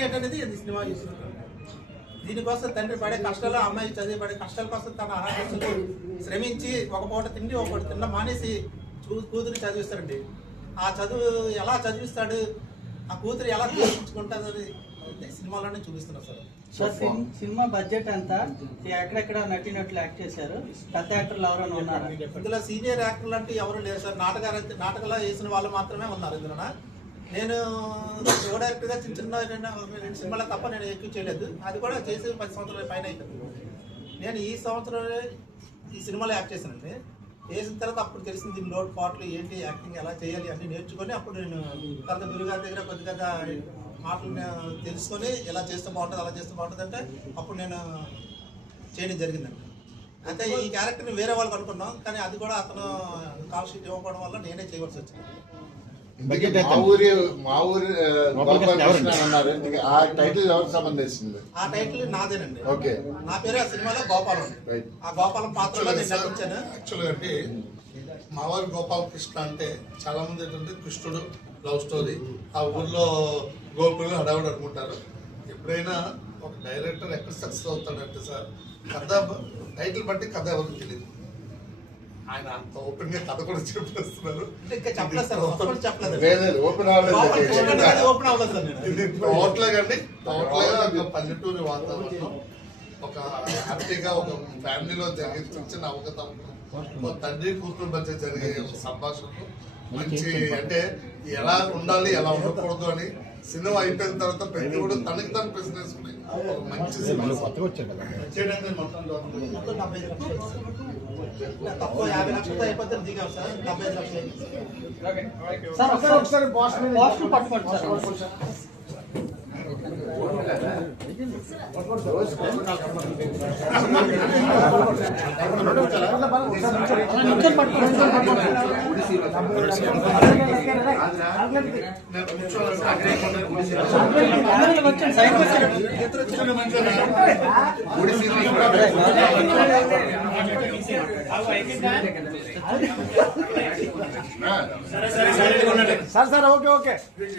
ఏంటనేది ఇది సినిమా చూస్తున్నాను దీనికోసం తండ్రి పడే కష్టాలు అమ్మాయి చదివి పడే కష్టాల కోసం తన ఆలోచనలు శ్రమించి ఒక పూట తిండి ఒక పూట తిన్న మానేసి కూతురు చదివిస్తాడండి ఆ చదువు ఎలా చదివిస్తాడు ఆ కూతురు ఎలా తీర్చుకుంటుంది సినిమాలోనే చూపిస్తున్నారు సార్. సార్ సిన్- సినిమా బడ్జెట్ ఎంత ఎక్కడెక్కడ నటినట్లు యాక్ట్ చేశారు? పెద్ద యాక్టర్లు ఎవరైనా ఉన్నారా? ఇందులో సీనియర్ యాక్టర్లు అంటే ఎవరు లేరు సార్. నాటకాలు నాటకాలు వేసిన వాళ్ళు మాత్రమే ఉన్నారు ఇందులో నేను కో డైరెక్టర్గా చిన్న చిన్న రెండు సినిమాలు తప్ప నేను ఎక్కువ చేయలేదు. అది కూడా చేసి పది సంవత్సరాల పైన అయిపోయింది. నేను ఈ సంవత్సరం ఈ సినిమాలో యాక్ట్ చేశానండి. వేసిన తర్వాత అప్పుడు తెలిసింది దీని లోడ్ పాటలు ఏంటి యాక్టింగ్ ఎలా చేయాలి అన్నీ నేర్చుకొని అప్పుడు నేను తర్వాత గురుగారి దగ్గర కొద్దిగా మాటలు తెలుసుకొని ఎలా చేస్తే బాగుంటుంది అలా చేస్తే బాగుంటుంది అంటే అప్పుడు నేను చేయడం జరిగిందండి. అయితే ఈ క్యారెక్టర్ని వేరే వాళ్ళకి అనుకున్నాం కానీ అది కూడా అతను కాల్ షీట్ ఇవ్వకపోవడం వల్ల నేనే చేయవలసి వచ్చింది. మా ఊరి మా ఊరి ఆ, అన్నారు. టైటిల్ ఎవరికి సంబంధించింది? ఆ టైటిల్ నాదేనండి. ఓకే. నా పేరు ఆ సినిమాలో గోపాలం రైట్ ఆ గోపాలం పాత్రలో నేను నటించాను. యాక్చువల్గా అంటే మావారి గోపాలకృష్ణ అంటే చాలా మంది ఏంటంటే కృష్ణుడు లవ్ స్టోరీ. ఆ ఊర్లో గోపులు హడావుడు అనుకుంటారు. ఎప్పుడైనా ఒక డైరెక్టర్ ఎక్కడ సక్సెస్ అవుతాడంటే సార్ కథ టైటిల్ బట్టి కథ ఎవరికి తెలియదు. ఆయన అంత ఓపెన్గా కథ కూడా చెప్పేస్తున్నారు. అంటే ఇంకా చెప్పలేదు సార్ ఒక్కటి చెప్పలేదు. లేదు ఓపెన్ గోపాల్ కృష్ణ గారు అది అవ్వలేదు. ఓపెన్ అవ్వలేదు సార్ నేను. ఇది టోటల్గా అండి టోటల్గా ఒక పల్లెటూరి వాతావరణం ఒక హ్యాపీగా ఒక ఫ్యామిలీలో జరిగే చిన్న చిన్న అవగతం తండ్రి కూతురు మధ్య జరిగే ఒక సంభాషణలు మంచి అంటే ఎలా ఉండాలి ఎలా ఉండకూడదు అని సినిమా అయిపోయిన తర్వాత ప్రతి కూడా తనకి తను ప్రశ్న వేసుకుని మంచి సినిమా తక్కువ యాభై లక్షలతో అయిపోతే దిగాం సార్. డెబ్బై ఐదు లక్షలు. సార్. సార్ ఒకసారి పోస్టర్ పట్టుకోండి సార్. నిమిషం సరే సరే ఓకే ఓకే